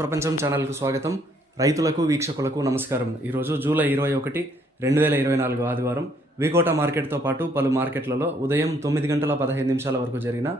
ప్రపంచం ఛానల్కు స్వాగతం. రైతులకు వీక్షకులకు నమస్కారం. ఈరోజు జూలై ఇరవై ఒకటి రెండు వేల ఇరవై నాలుగు ఆదివారం వికోట మార్కెట్తో పాటు పలు మార్కెట్లలో ఉదయం తొమ్మిది గంటల పదహైదు నిమిషాల వరకు జరిగిన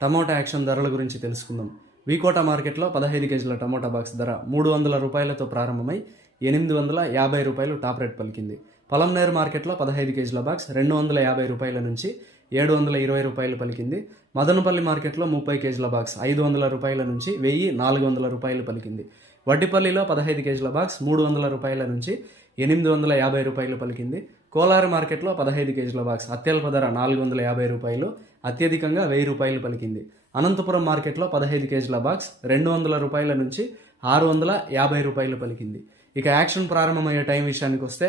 టమోటా యాక్షన్ ధరల గురించి తెలుసుకుందాం. వికోట మార్కెట్లో పదహైదు కేజీల టమోటా బాక్స్ ధర మూడు వందల రూపాయలతో ప్రారంభమై ఎనిమిది వందల యాభై రూపాయలు టాప్ రేట్ పలికింది. పలంనేర్ మార్కెట్లో పదహైదు కేజీల బాక్స్ రెండు వందల యాభై రూపాయల నుంచి ఏడు వందల ఇరవై రూపాయలు పలికింది. మదనపల్లి మార్కెట్లో ముప్పై కేజీల బాక్స్ ఐదు వందల రూపాయల నుంచి వెయ్యి నాలుగు వందల రూపాయలు పలికింది. వడ్డిపల్లిలో పదహైదు కేజీల బాక్స్ మూడు వందల రూపాయల నుంచి ఎనిమిది వందల యాభై రూపాయలు పలికింది. కోలారు మార్కెట్లో పదహైదు కేజీల బాక్స్ అత్యల్ప ధర నాలుగు వందల యాభై రూపాయలు అత్యధికంగా వెయ్యి రూపాయలు పలికింది. అనంతపురం మార్కెట్లో పదహైదు కేజీల బాక్స్ రెండు వందల రూపాయల నుంచి ఆరు వందల యాభై రూపాయలు పలికింది. ఇక యాక్షన్ ప్రారంభమయ్యే టైం విషయానికి వస్తే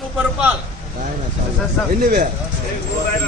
Vamos para o palco. Vai, vai,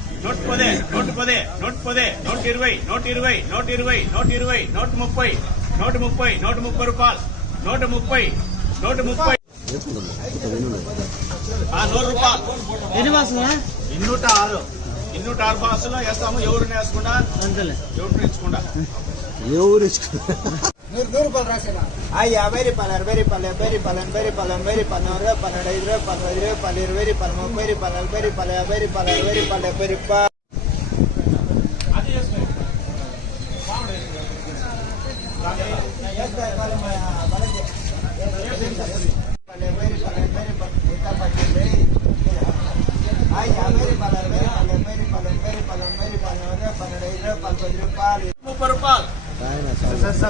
నూట పదే నూట పదే నూట పదే నూట ఇరవై నూట ఇరవై నూట ఇరవై నూట ఇరవై నూట ముప్పై నూట ముప్పై నూట ముప్పై రూపాయలు నూట ముప్పై నూట ముప్పై ఆ నూరు రూపాయలు. ఎన్ని ఇన్నూట ఆరు. ఇన్నూట ఆరు బాసులో వేస్తాము ఎవరిని వేసుకుండా అంతలే. ఎవరిని ఇచ్చుకుండా ఎవరు యాభై రూపాయలు అరవై రూపాయలు డెబ్బై రూపాయలు ఎనభై రూపాయలు ఎనభై రూపాయలు నూరు పన్నెండు ఐదు రూపాయలు పదహైదు రూపాయలు ఇరవై రూపాయలు ముప్పై రూపాయలు నలభై రూపాయలు యాభై రూపాయలు అరవై రూపాయలు డెబ్బై రూపాయలు.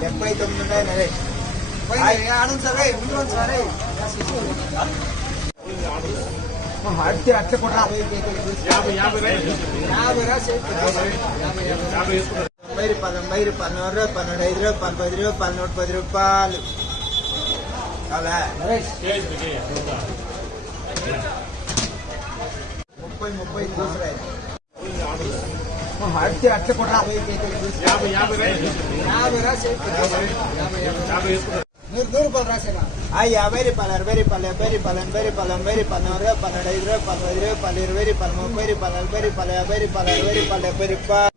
డెబ్బై తొమ్మిది ఉన్నాయి అడితే అట్ల కూడా తొంభై పదొంభై పన్నెండు రూపాయలు పన్నెండు ఐదు రూపాయలు పన్నెండు రూపాయలు పన్నెండు పది రూపాయలు ముప్పై ముప్పై కూసులు అడితే అట్లా కొట్రా యాభై యాభై యాభై రాసి నూరు నూరు రూపాయలు రాసేనా ఆ యాభై రూపాయలు అరవై రూపాయలు డెబ్బై రూపాయలు ఎనభై రూపాయలు ఎనభై రూపాయలు నూరు రూపాయలు పన్నెండు ఐదు రూపాయలు పది రూపాయలు ఇరవై రూపాయలు ముప్పై రూపాయలు నలభై రూపాయలు యాభై రూపాయలు అరవై రూపాయలు డెబ్బై రూపాయలు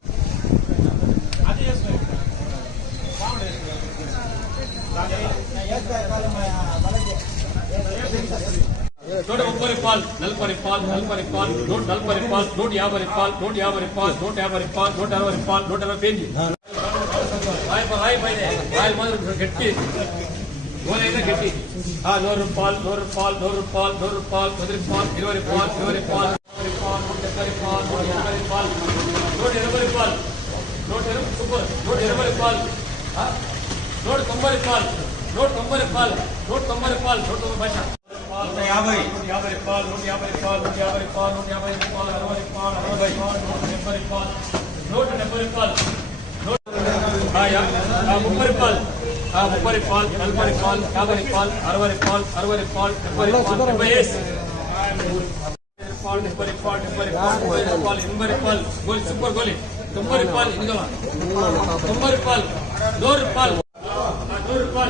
నూట ముప్పై రూపాయలు నలభై రూపాయలు నలభై రూపాయలు నూట నలభై రూపాయలు నూట యాభై రూపాయలు నూట యాభై రూపాయలు నూట యాభై రూపాయలు నూట అరవై రూపాయలు నూట అరవై పేజీ రాయి రాయి పైన రాయల మాదిరి గట్టి గోలైనా గట్టి ఆ నూరు రూపాయలు నూరు రూపాయలు నూరు రూపాయలు నూరు రూపాయలు పది రూపాయలు ఇరవై రూపాయలు ఇరవై రూపాయలు ముప్పై రూపాయలు నూట డెబ్బై రూపాయలు నూట ఎనభై రూపాయలు నూట ఎనభై రూపాయలు సూపర్ నూట ఎనభై రూపాయలు ఆ? నూట తొంభై రూపాయలు నూట తొంభై రూపాయలు నూట తొంభై రూపాయలు నూట తొంభై భాష నూట యాభై इकबाल नोट यहाँ पर इकबाल नोट यहाँ पर इकबाल नोट यहाँ पर Iqbal Anwar Iqbal Anwar Iqbal note number Iqbal note number Iqbal note हाँ यार, आप ऊपर इकबाल आप ऊपर इकबाल अनवर इकबाल यहाँ पर Iqbal Anwar Iqbal Anwar Iqbal number Iqbal number yes Iqbal number Iqbal number Iqbal number Iqbal गोली, सुपर गोली नंबर इकबाल इंदोला नंबर इकबाल नूर इकबाल नूर इकबाल